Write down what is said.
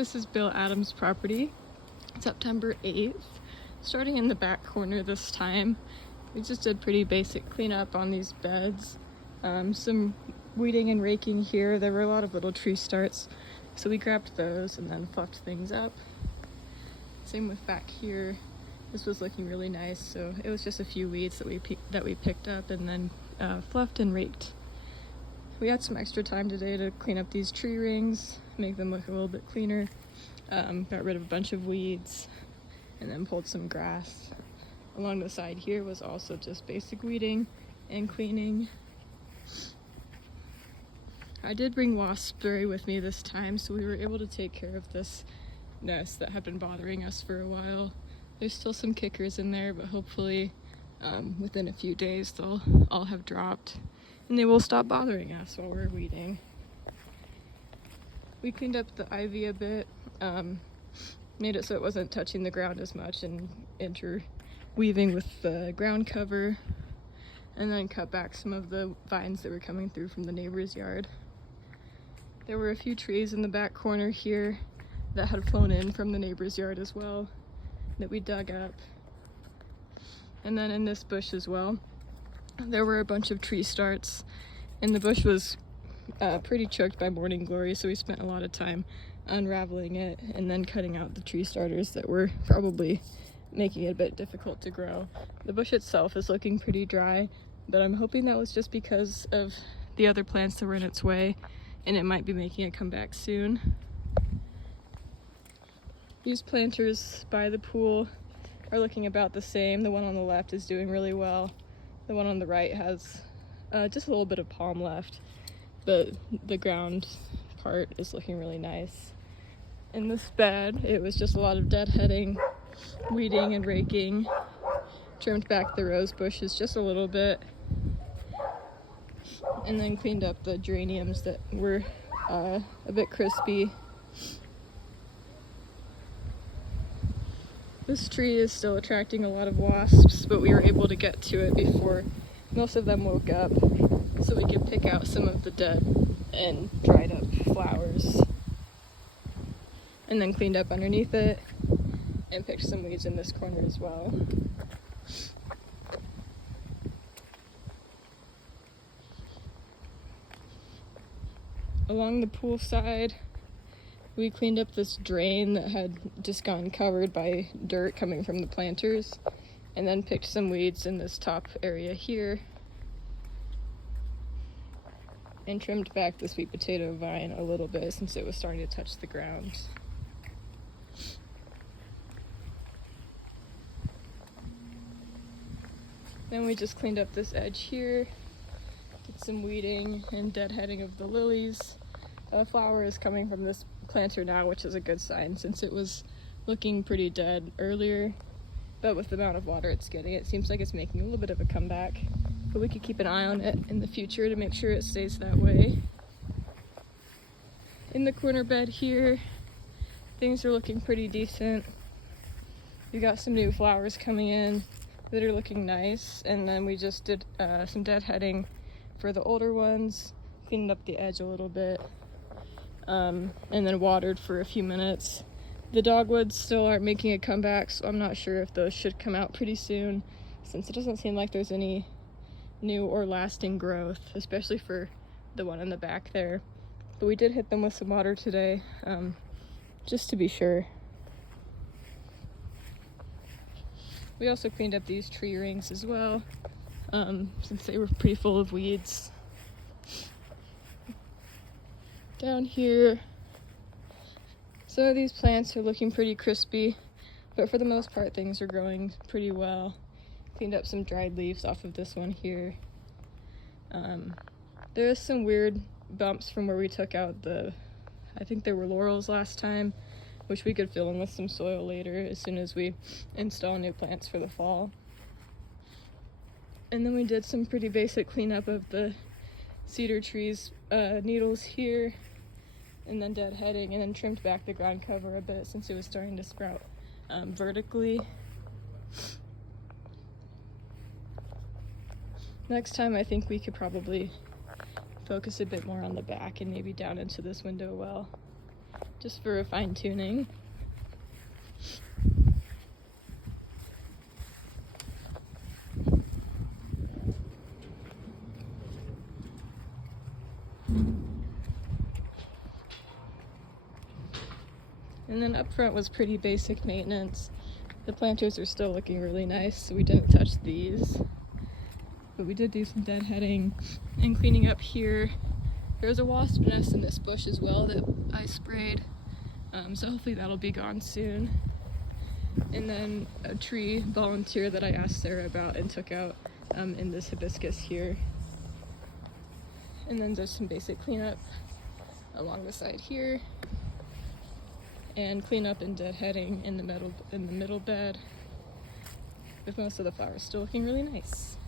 This is Bill Adams' property, September 8th. Starting in the back corner this time, we just did pretty basic cleanup on these beds. Some weeding and raking here. There were a lot of little tree starts, so we grabbed those and then fluffed things up. Same with back here. This was looking really nice, so it was just a few weeds that we picked up and then fluffed and raked. We had some extra time today to clean up these tree rings, make them look a little bit cleaner. Got rid of a bunch of weeds and then pulled some grass. Along the side here was also just basic weeding and cleaning. I did bring wasp spray with me this time, so we were able to take care of this nest that had been bothering us for a while. There's still some kickers in there, but hopefully within a few days they'll all have dropped and they will stop bothering us while we're weeding. We cleaned up the ivy a bit, made it so it wasn't touching the ground as much and interweaving with the ground cover, and then cut back some of the vines that were coming through from the neighbor's yard. There were a few trees in the back corner here that had flown in from the neighbor's yard as well that we dug up. And then in this bush as well, there were a bunch of tree starts, and the bush was pretty choked by morning glory, so we spent a lot of time unraveling it and then cutting out the tree starters that were probably making it a bit difficult to grow. The bush itself is looking pretty dry, but I'm hoping that was just because of the other plants that were in its way, and it might be making a comeback soon. These planters by the pool are looking about the same. The one on the left is doing really well. The one on the right has just a little bit of palm left, but the ground part is looking really nice. In this bed, it was just a lot of deadheading, weeding and raking. Trimmed back the rose bushes just a little bit, and then cleaned up the geraniums that were a bit crispy. This tree is still attracting a lot of wasps, but we were able to get to it before most of them woke up, so we could pick out some of the dead and dried up flowers. And then cleaned up underneath it and picked some weeds in this corner as well. Along the pool side, we cleaned up this drain that had just gotten covered by dirt coming from the planters, and then picked some weeds in this top area here, and trimmed back the sweet potato vine a little bit since it was starting to touch the ground. Then we just cleaned up this edge here, did some weeding and deadheading of the lilies. A flower is coming from this planter now, which is a good sign since it was looking pretty dead earlier, but with the amount of water it's getting, it seems like it's making a little bit of a comeback. But we could keep an eye on it in the future to make sure it stays that way. In the corner bed here, things are looking pretty decent. We got some new flowers coming in that are looking nice, and then we just did some deadheading for the older ones, cleaned up the edge a little bit, and then watered for a few minutes. The dogwoods still aren't making a comeback, so I'm not sure if those should come out pretty soon, since it doesn't seem like there's any new or lasting growth, especially for the one in the back there. But we did hit them with some water today, just to be sure. We also cleaned up these tree rings as well, since they were pretty full of weeds. Down here, some of these plants are looking pretty crispy, but for the most part things are growing pretty well. Cleaned up some dried leaves off of this one here. There is some weird bumps from where we took out I think there were laurels last time, which we could fill in with some soil later as soon as we install new plants for the fall. And then we did some pretty basic cleanup of the cedar trees, needles here, and then deadheading, and then trimmed back the ground cover a bit since it was starting to sprout vertically. Next time I think we could probably focus a bit more on the back and maybe down into this window well. just for a fine tuning. And then up front was pretty basic maintenance. The planters are still looking really nice, so we didn't touch these. But we did do some deadheading and cleaning up here. There was a wasp nest in this bush as well that I sprayed, so hopefully that'll be gone soon. And then a tree volunteer that I asked Sarah about and took out in this hibiscus here. And then there's some basic cleanup along the side here, and cleanup and deadheading in the middle bed, with most of the flowers still looking really nice.